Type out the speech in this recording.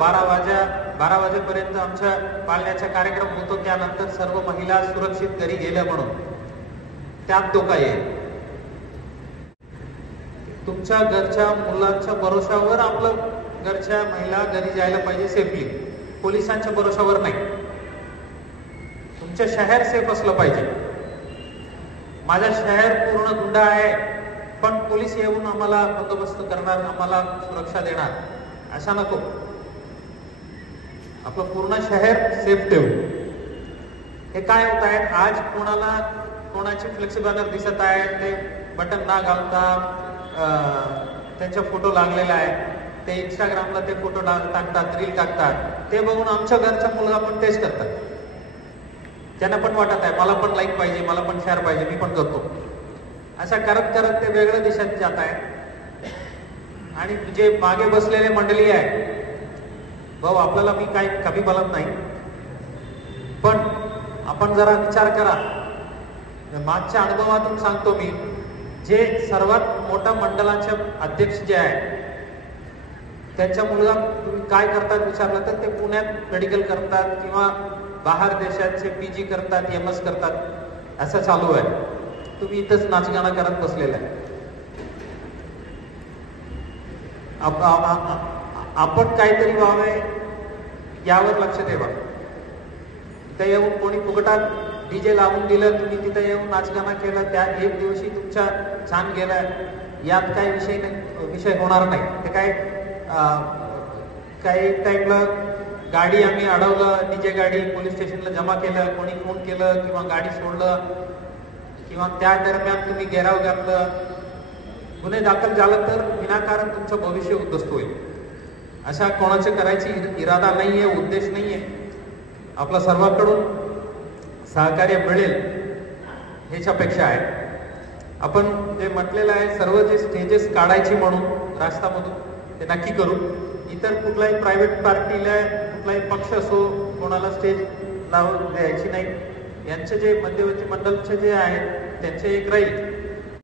12 वाजेपर्यंत आमच्या पाळण्याचा कार्यक्रम होतो, त्यानंतर सर्व महिला सुरक्षित घरी गेल्या म्हणून त्यात धोका येईल. तुमच्या घरच्या मुलांच्या भरोशावर आपलं घरच्या महिला घरी जायला पाहिजे सेफली, पोलिसांच्या भरोशावर नाही. तुमचं शहर सेफ असलं पाहिजे. माझं शहर पूर्ण गुंडा आहे पण पोलीस येऊन आम्हाला बंदोबस्त करणार, आम्हाला सुरक्षा देणार, असा नको. आपलं पूर्ण शहर सेफ ठेवू. हे काय होत आहे, आज कोणाची फ्लेक्सी बॅनर दिसत आहे, ते बटन ना घालता त्यांचा फोटो लागलेला आहे, ते इंस्टाग्रामला ते फोटो टाकतात, रील टाकतात, ते बघून आमच्या घरचा मुलगा पण तेच करतात. त्यांना पण वाटत आहे मला पण लाईक पाहिजे, मला पण शेअर पाहिजे, मी पण करतो. असा करत करत ते वेगळ्या दिशेत जात आहे. आणि जे मागे बसलेले मंडळी आहे, भाऊ आपल्याला मी काही कमी बोलत नाही, पण आपण जरा विचार करा. मागच्या अनुभवातून सांगतो मी, जे सर्वात मोठा मंडळाचे अध्यक्ष जे आहे त्यांचा मुलगा तुम्ही काय करतात विचारलं तर ते पुण्यात मेडिकल करतात किंवा बाहेर देशाचे PG करतात, MS करतात, असं चालू आहे. तुम्ही इथंच नाचगाणं करत बसलेला आहे. आपण काहीतरी व्हावे यावर लक्ष द्यावा. तिथे येऊन कोणी फुकटात DJ लावून दिलं, तुम्ही तिथे येऊन नाचगाणं केलं, त्या एक दिवशी तुमचा छान गेला, यात काही विषय होणार नाही. ते काही टाईमला गाडी आम्ही अडवलं, DJ गाडी पोलीस स्टेशनला जमा केलं, कोणी फोन केलं किंवा गाडी सोडलं किंवा त्या दरम्यान तुम्ही घेराव घातलं, गुन्हे दाखल झालं तर विनाकारण तुमचं भविष्य उद्ध्वस्त होईल. अशा कोणाचे करायची इरादा नाहीये, उद्देश नाहीये. आपला सर्वांकडून सहकार्य मिळेल ह्याच अपेक्षा आहे. आपण जे म्हटलेलं आहे, सर्व जे स्टेजेस काढायची म्हणून राष्ट्रामधून ते नक्की करू. इतर कुठलाही प्रायव्हेट पार्टीला, कुठलाही पक्ष असो, कोणाला स्टेज लावून द्यायची नाही. यांचे जे मध्यवर्ती मंडळचे जे आहेत त्यांचे एक राहील